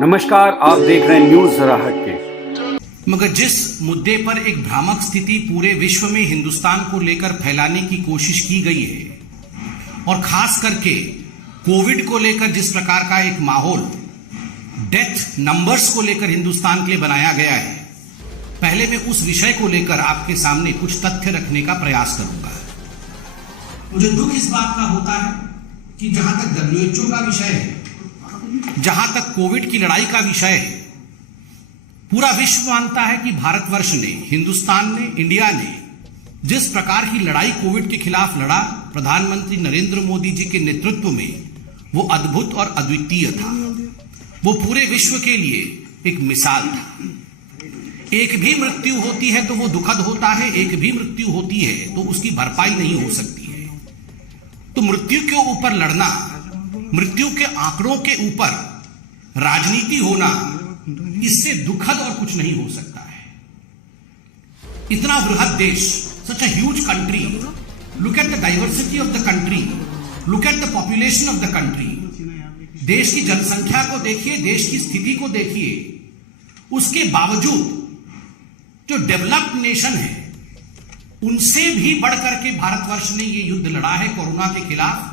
नमस्कार, आप देख रहे हैं न्यूज जरा हटके। मगर जिस मुद्दे पर एक भ्रामक स्थिति पूरे विश्व में हिंदुस्तान को लेकर फैलाने की कोशिश की गई है और खास करके कोविड को लेकर जिस प्रकार का एक माहौल डेथ नंबर्स को लेकर हिंदुस्तान के लिए बनाया गया है, पहले मैं उस विषय को लेकर आपके सामने कुछ तथ्य रखने का प्रयास करूंगा। मुझे दुख इस बात का होता है कि जहां तक WHO का विषय है, जहां तक कोविड की लड़ाई का विषय है, पूरा विश्व मानता है कि भारतवर्ष ने, हिंदुस्तान ने, इंडिया ने जिस प्रकार की लड़ाई कोविड के खिलाफ लड़ा, प्रधानमंत्री नरेंद्र मोदी जी के नेतृत्व में, वो अद्भुत और अद्वितीय था। वो पूरे विश्व के लिए एक मिसाल था। एक भी मृत्यु होती है तो वो दुखद होता है, एक भी मृत्यु होती है तो उसकी भरपाई नहीं हो सकती है। तो मृत्यु के ऊपर लड़ना, मृत्यु के आंकड़ों के ऊपर राजनीति होना, इससे दुखद और कुछ नहीं हो सकता है। इतना बृहद देश, such a huge country, look at the diversity of the country, look at the population of the country, देश की जनसंख्या को देखिए, देश की स्थिति को देखिए, उसके बावजूद जो डेवलप्ड नेशन है उनसे भी बढ़कर के भारतवर्ष ने ये युद्ध लड़ा है कोरोना के खिलाफ।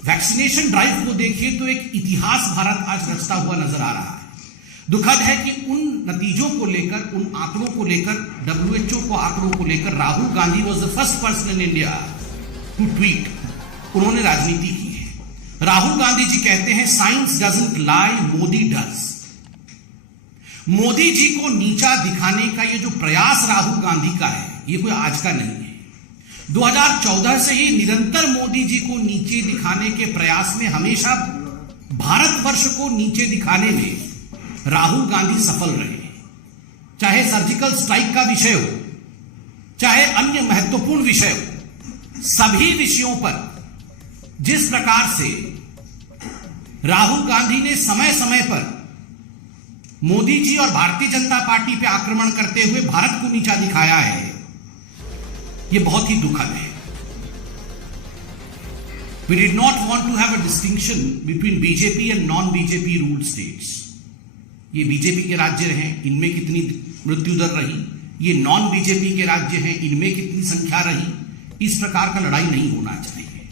वैक्सीनेशन ड्राइव को देखिए तो एक इतिहास भारत आज रचता हुआ नजर आ रहा है। दुखद है कि उन नतीजों को लेकर, उन आंकड़ों को लेकर, WHO को आंकड़ों को लेकर Rahul Gandhi was the first person in India to tweet. उन्होंने राजनीति की है। राहुल गांधी जी कहते हैं science doesn't lie, Modi does. Modi ji को नीचा दिखाने का ये जो प्रयास राहुल गांधी का है, ये कोई आज का नहीं है। 2014 से ही निरंतर मोदी जी को नीचे दिखाने के प्रयास में, हमेशा भारतवर्ष को नीचे दिखाने में राहुल गांधी सफल रहे। चाहे सर्जिकल स्ट्राइक का विषय हो, चाहे अन्य महत्वपूर्ण विषय हो, सभी विषयों पर जिस प्रकार से राहुल गांधी ने समय समय पर मोदी जी और भारतीय जनता पार्टी पे आक्रमण करते हुए भारत को नीचा दिखाया है, ये बहुत ही दुखद है। We did not want to have a distinction between BJP and non-BJP ruled states. ये बीजेपी के राज्य रहे, इनमें कितनी मृत्यु दर रही, ये नॉन बीजेपी के राज्य हैं, इनमें कितनी संख्या रही, इस प्रकार का लड़ाई नहीं होना चाहिए।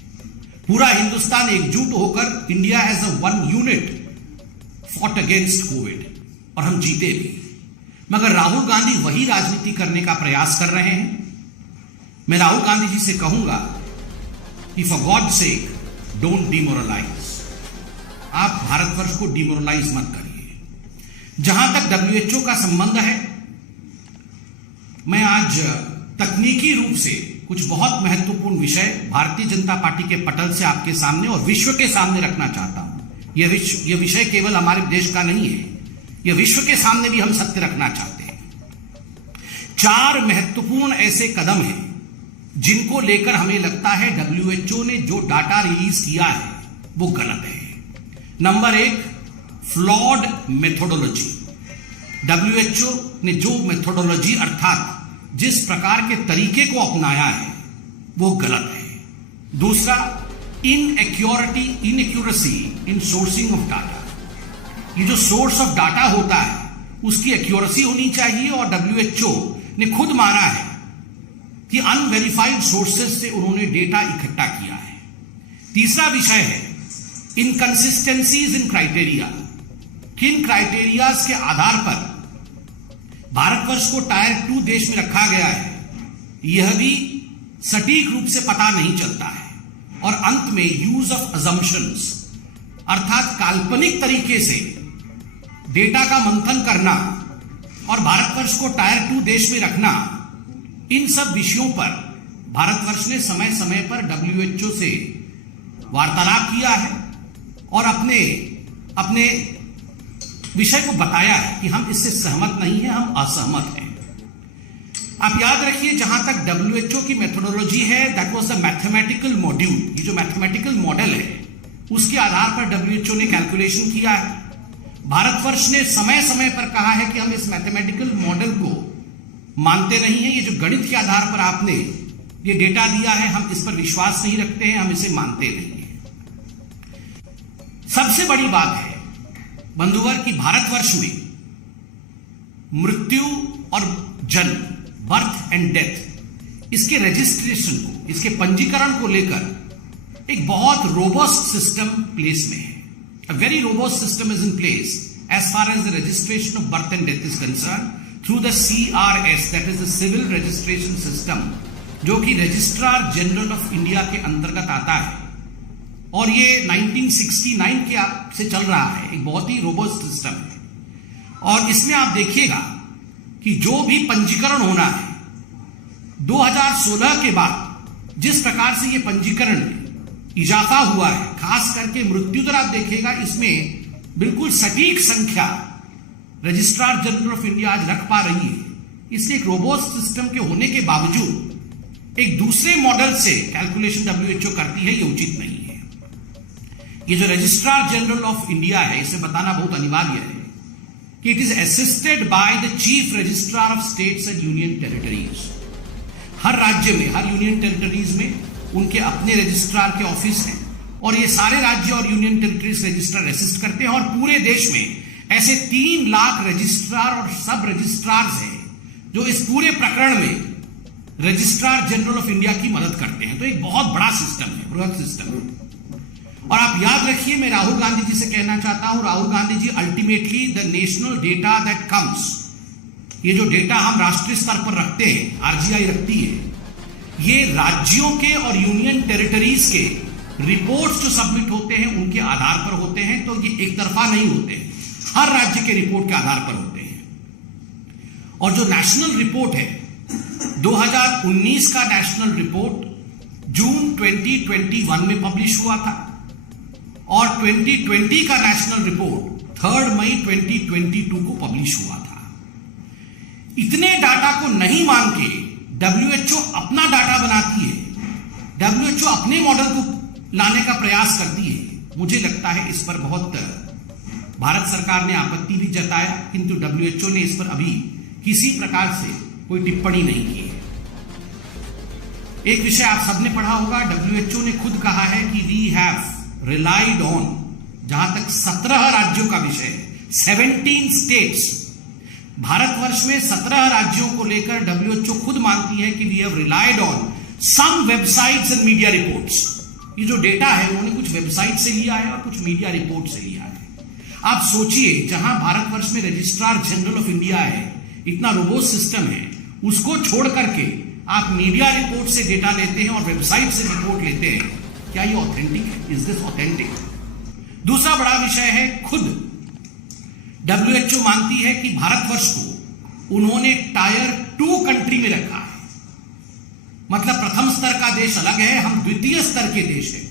पूरा हिंदुस्तान एकजुट होकर India as a one unit fought against Covid और हम जीते भी। मगर राहुल गांधी वही राजनीति करने का प्रयास कर रहे हैं। मैं राहुल गांधी जी से कहूंगा कि for God sake don't demoralise. आप भारतवर्ष को डिमोरलाइज मत करिए। जहां तक WHO का संबंध है, मैं आज तकनीकी रूप से कुछ बहुत महत्वपूर्ण विषय भारतीय जनता पार्टी के पटल से आपके सामने और विश्व के सामने रखना चाहता हूं। यह विषय केवल हमारे देश का नहीं है, यह विश्व के सामने भी हम सत्य रखना चाहते हैं। 4 महत्वपूर्ण ऐसे कदम हैं जिनको लेकर हमें लगता है WHO ने जो डाटा रिलीज किया है वो गलत है। Number 1, flawed methodology. WHO ने जो मेथोडोलॉजी अर्थात जिस प्रकार के तरीके को अपनाया है वो गलत है। दूसरा, inaccuracy in sourcing of data. ये जो सोर्स ऑफ डाटा होता है उसकी एक्यूरेसी होनी चाहिए और WHO ने खुद माना है कि अनवेरिफाइड सोर्सेज से उन्होंने डेटा इकट्ठा किया है। तीसरा विषय है इनकंसिस्टेंसीज इन क्राइटेरिया। किन क्राइटेरियाज के आधार पर भारतवर्ष को टायर 2 देश में रखा गया है, यह भी सटीक रूप से पता नहीं चलता है। और अंत में यूज ऑफ अजम्पशंस, अर्थात काल्पनिक तरीके से डेटा का मंथन करना और भारतवर्ष को टायर 2 देश में रखना, इन सब विषयों पर भारतवर्ष ने समय समय पर WHO से वार्तालाप किया है और अपने विषय को बताया है कि हम इससे सहमत नहीं हैं, हम असहमत हैं। आप याद रखिए, जहां तक WHO की मेथोडोलॉजी है, that was the mathematical module. ये जो मैथमेटिकल मॉडल है उसके आधार पर WHO ने कैलकुलेशन किया है। भारतवर्ष ने समय समय पर कहा है कि हम इस मैथमेटिकल मॉडल को मानते नहीं है। ये जो गणित के आधार पर आपने ये डेटा दिया है, हम इस पर विश्वास नहीं रखते हैं, हम इसे मानते नहीं है। सबसे बड़ी बात है बंधुवर कि भारतवर्ष में मृत्यु और जन्म, बर्थ एंड डेथ, इसके रजिस्ट्रेशन को, इसके पंजीकरण को लेकर एक बहुत रोबस्ट सिस्टम प्लेस में है. A very robust system is in place as far as the registration of birth and death is concerned through the CRS, that is the Civil Registration System, जो कि रजिस्ट्रार जनरल ऑफ इंडिया के अंतर्गत आता है और ये 1969 के से चल रहा है. एक बहुत ही रोबस्ट सिस्टम है और इसमें आप देखिएगा कि जो भी पंजीकरण होना है 2016 के बाद जिस प्रकार से ये पंजीकरण में इजाफा हुआ है, खास करके मृत्यु दर आप देखिएगा इसमें बिल्कुल सटीक संख्या रजिस्ट्रार जनरल ऑफ इंडिया आज रख पा रही है. इसलिए एक रोबोस्ट सिस्टम के होने के बावजूद एक दूसरे मॉडल से कैलकुलेशन WHO करती है, ये उचित नहीं है. ये जो रजिस्ट्रार जनरल ऑफ इंडिया है, इसे बताना बहुत अनिवार्य है कि it is assisted by the chief registrar of states and union territories. हर राज्य में, हर यूनियन टेरिटरीज में उनके अपने रजिस्ट्रार के ऑफिस हैं और ये सारे राज्य और यूनियन टेरिटरीज रजिस्ट्रार असिस्ट करते हैं और पूरे देश में ऐसे 3 लाख रजिस्ट्रार और सब रजिस्ट्रार्स हैं जो इस पूरे प्रकरण में रजिस्ट्रार जनरल ऑफ इंडिया की मदद करते हैं. तो एक बहुत बड़ा सिस्टम है, बृहद सिस्टम है. और आप याद रखिए, मैं राहुल गांधी जी से कहना चाहता हूं, Rahul Gandhi ji, ultimately the national data that comes, ये जो डेटा हम राष्ट्रीय स्तर पर रखते हैं, RGI रखती है, ये राज्यों के और यूनियन टेरिटरीज के रिपोर्ट्स जो सबमिट होते हैं उनके आधार पर होते हैं. तो ये एक तरफा नहीं होते हैं, हर राज्य के रिपोर्ट के आधार पर होते हैं. और जो नेशनल रिपोर्ट है 2019 का नेशनल रिपोर्ट जून 2021 में पब्लिश हुआ था और 2020 का नेशनल रिपोर्ट 3 मई 2022 को पब्लिश हुआ था. इतने डाटा को नहीं मान के WHO अपना डाटा बनाती है, WHO अपने मॉडल को लाने का प्रयास करती है. मुझे लगता है इस पर बहुत भारत सरकार ने आपत्ति भी जताया, किंतु WHO ने इस पर अभी किसी प्रकार से कोई टिप्पणी नहीं की है. एक विषय आप सबने पढ़ा होगा, WHO ने खुद कहा है कि वी हैव रिलाइड ऑन, जहां तक 17 राज्यों का विषय है, 17 स्टेट्स, भारतवर्ष में 17 राज्यों को लेकर WHO खुद मानती है कि we have relied on some websites and media reports. ये जो डेटा है उन्होंने कुछ वेबसाइट से लिया है और कुछ मीडिया रिपोर्ट से लिया है. आप सोचिए, जहां भारतवर्ष में रजिस्ट्रार जनरल ऑफ इंडिया है, इतना रोबोस्ट सिस्टम है, उसको छोड़ करके आप मीडिया रिपोर्ट से डेटा लेते हैं और वेबसाइट से रिपोर्ट लेते हैं. क्या ये ऑथेंटिक है? Is this authentic? दूसरा बड़ा विषय है, खुद WHO मानती है कि भारतवर्ष को उन्होंने टायर 2 कंट्री में रखा है. मतलब प्रथम स्तर का देश अलग है, हम द्वितीय स्तर के देश हैं.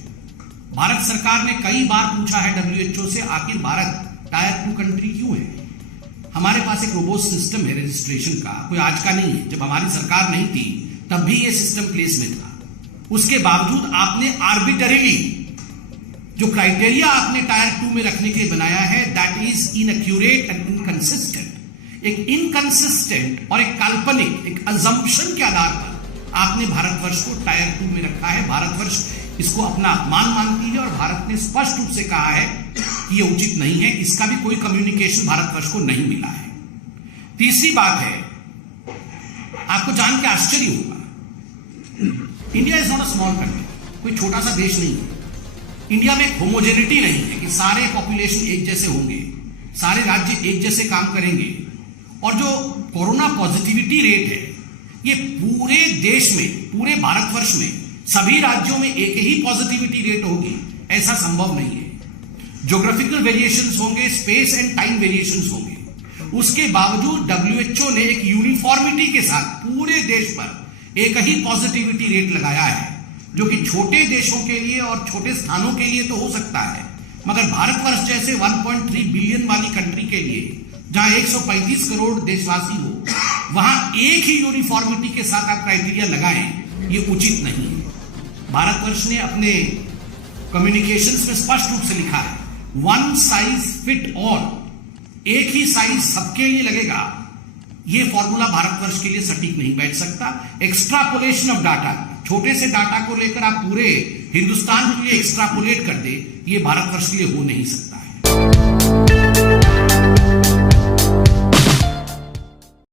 भारत सरकार ने कई बार पूछा है WHO से, आखिर भारत टायर 2 कंट्री क्यों है? हमारे पास एक रोबोस्ट सिस्टम है रजिस्ट्रेशन का, कोई आज का नहीं है. जब हमारी सरकार नहीं थी तब भी यह सिस्टम प्लेस में था. उसके बावजूद आपने आर्बिटरीली जो क्राइटेरिया आपने टायर 2 में रखने के लिए बनाया है, that is inaccurate and inconsistent. एक इनकंसिस्टेंट और एक काल्पनिक, एक अजम्पशन के आधार पर आपने भारतवर्ष को टायर 2 में रखा है. भारतवर्ष इसको अपना अपमान मानती है और भारत ने स्पष्ट रूप से कहा है कि यह उचित नहीं है. इसका भी कोई कम्युनिकेशन भारतवर्ष को नहीं मिला है. तीसरी बात है, आपको जान के आश्चर्य होगा, India is not a small country, कोई छोटा सा देश नहीं है. इंडिया में होमोजेनिटी नहीं है कि सारे पॉपुलेशन एक जैसे होंगे, सारे राज्य एक जैसे काम करेंगे. और जो कोरोना पॉजिटिविटी रेट है, ये पूरे देश में, पूरे भारतवर्ष में सभी राज्यों में एक ही पॉजिटिविटी रेट होगी, ऐसा संभव नहीं है. ज्योग्राफिकल वेरिएशंस होंगे, स्पेस एंड टाइम वेरिएशंस होंगे. उसके बावजूद WHO ने एक यूनिफॉर्मिटी के साथ पूरे देश पर एक ही पॉजिटिविटी रेट लगाया है, जो कि छोटे देशों के लिए और छोटे स्थानों के लिए तो हो सकता है, मगर भारतवर्ष जैसे 1.3 बिलियन वाली कंट्री के लिए, जहां 135 करोड़ देशवासी हो, वहां एक ही यूनिफॉर्मिटी के साथ आप क्राइटेरिया लगाएं, ये उचित नहीं है. भारतवर्ष ने अपने कम्युनिकेशंस में स्पष्ट रूप से लिखा है, वन साइज फिट ऑल, एक ही साइज सबके लिए लगेगा. ये फॉर्मूला भारतवर्ष के लिए सटीक नहीं बैठ सकता. एक्स्ट्रापोलेशन ऑफ डाटा, छोटे से डाटा को लेकर आप पूरे हिंदुस्तान के लिए एक्स्ट्रापोलेट कर दे, ये भारतवर्ष के लिए हो नहीं सकता.